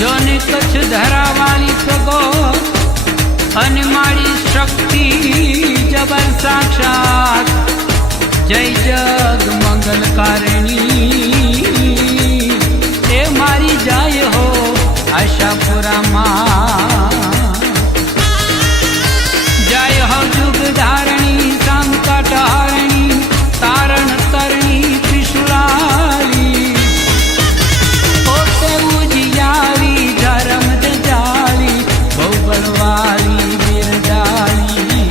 જોને કચ્છ ધરાવાળી સગો અને મારી શક્તિ જબર સાક્ષાત જય જગ મંગલકારિણી એ મારી જાય હો આશાપુરામાં જય હો જુગ ધારણી સંકટ હારણી તારણ તરણી ત્રિશુલાલી પોતે ઉજિયારી ધર્મ જાળી બહુ બળવાળી બિરદાળી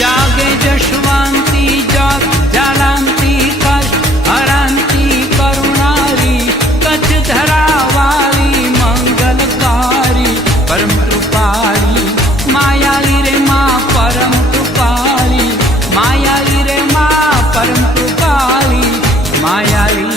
જાગે જશવંતી જગ જાલાંતી કષ્ટ હરાંતી કરુણારી કચ્છ ધરાવાળી મંગલકારી પરમ કૃપાળી માયાલી રે માં પરમ કૃપાળી માયાલી રે માં પરમ કૃપાળી માયાલી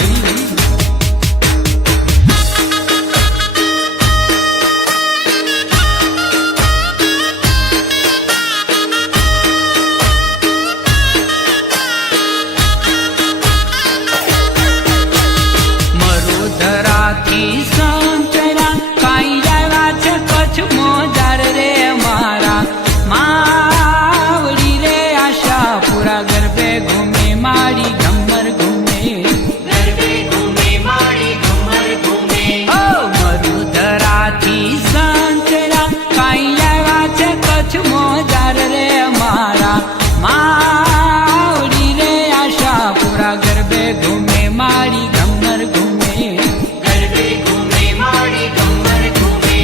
મરુધરાથી સંચરા કાંઈ આવ્યા છે કચ્છ મોજાર રે મારા માવડી રે આશાપુરા ગરબે ઘૂમે મારી ઘમર ઘૂમે ગરબે ઘૂમે મારી ઘમર ઘૂમે ઓ મરુધરાથી સંચરા કાંઈ આવ્યા છે કચ્છ મોજાર રે મારા માવડી રે આશાપુરા ગરબે ઘૂમે મારી ઘમર ઘૂમે ગરબે ઘૂમે મારી ઘમર ઘૂમે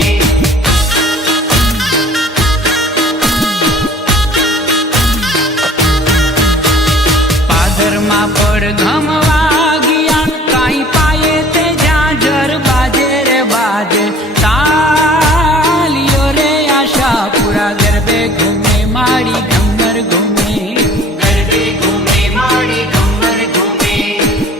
પાદરમાં પડ ઘમવા ગયા કાંઈ પાયે તે ઝાંઝર બાજે રે બાજે તાલીઓ રે આશાપુરા ગરબે ઘૂમે મારી ઘમર ઘૂમે ગરબે ઘૂમે મારી ઘમર ઘૂમે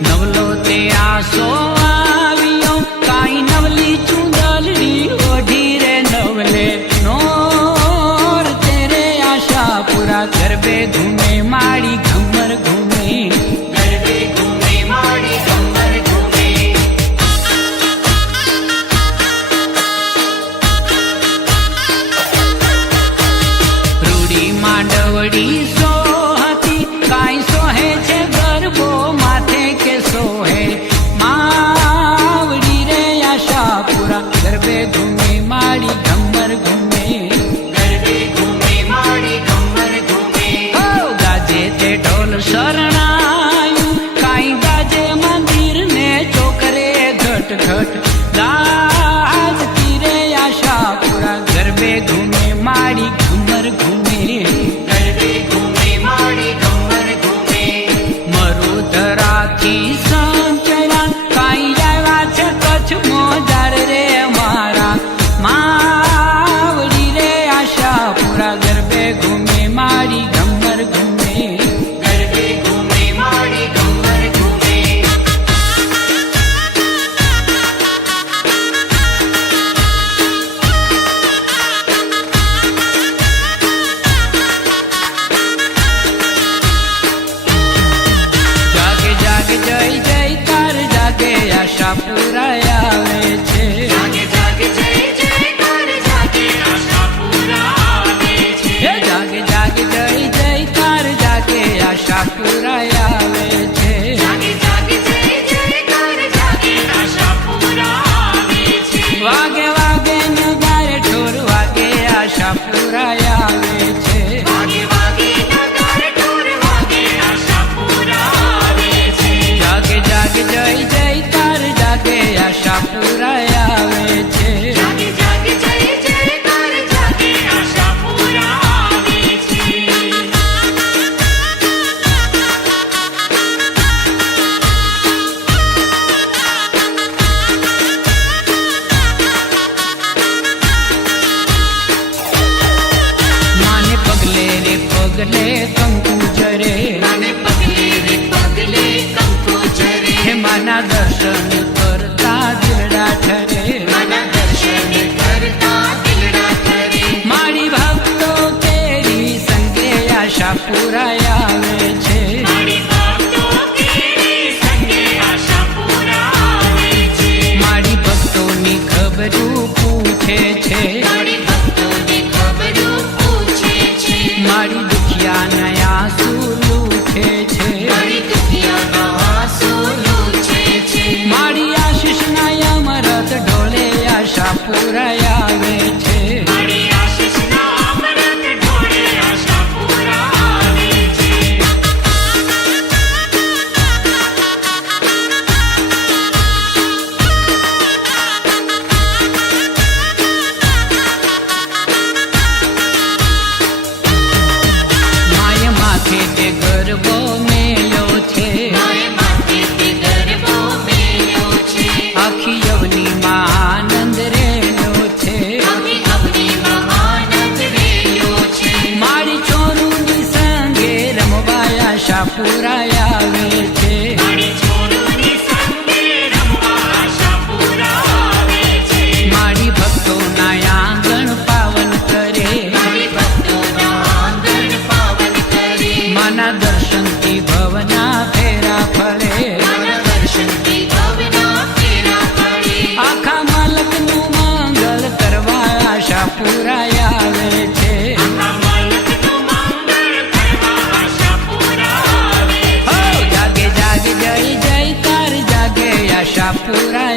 નવલો તે આસો આવ્યો કાંઈ નવલી ચુંદલડી ઓઢી રે નવલે નોર તેરે આશાપુરા ગરબે ઘૂમે મારી ઘમર ઘૂમે ગરબે ઘૂમે મારી ઘમર ઘૂમે રૂડી માંડવડી સોહતી કાંઈ સોહે છે ગરબો માથે કે સોહે માવડી રે આશાપુરા ગરબે ઘૂમે મારી ઘમર ઘૂમે ગરબે ઘૂમે મારી ઘમર ઘૂમે ઓ ગાજે તે ઢોલ શરણાયું કાંઈ ગાજે મંદિર ને ચોકરે ઘટ ઘટ ગાજતી રે આશાપુરા ગરબે ઘૂમે મારી ઘમર ઘૂમે ગરબે ઘૂમે મારી ઘમર ઘૂમે મરુધરાથી સંચરા કાંઈ આવ્યા છે કચ્છ મોજાર રે મારા માવડી રે આશાપુરા ગરબે ઘૂમે મારી ઘમર ઘૂમે ગરબે ઘૂમે મારી ઘમર ઘૂમે જાગે જાગે જય જયકાર જાગે આશાપુરા આવે છે જાગે જાગે જય જયકાર જાગે આશાપુરા આવે છે હે જાગે જાગે જય જયકાર જાગે આશાપુરા આવે છે જાગે જાગે જય જયકાર જાગે આશાપુરા આવે છે વાગે વાગે નગારે ઢોર વાગે આશાપુરા આવે છે વાગે વાગે નગાર ઢોર વાગે આશાપુરા આવે છે જાગે જાગે જય જયકાર જાગે આશાપુરા આવે છે. મળી આશીષના અમૃત ઢોળે આશાપુરા આવે છે. માય માથે તે ગરબો મેલ્યો છે. માય માથે તે ગરબો મેલ્યો છે. આખી યવનીમાં આનંદ રેલો છે. આખી અવનીમાં આનંદ રેલ્યો છે. મારી છોરુની સંગે રમવા આશાપુરા આવે છે. મારી છોરુની સંગે રમવા આશાપુરા આવે છે. મારી ભક્તોના આંગણ પાવન કરે. મારી ભક્તોના આંગણ પાવન કરે. માના દર્શનથી ભવના ફેરા ફળે. માના દર્શનથી ભવના ફેરા પડે. આખા માલકનું મંગલ કરવા આશાપુરા આવે છે. આખા માલકનું મંગળ કરવા આશાપુરા આવે હો છે. જાગે જાગે જય જયકાર જાગે આશાપુરા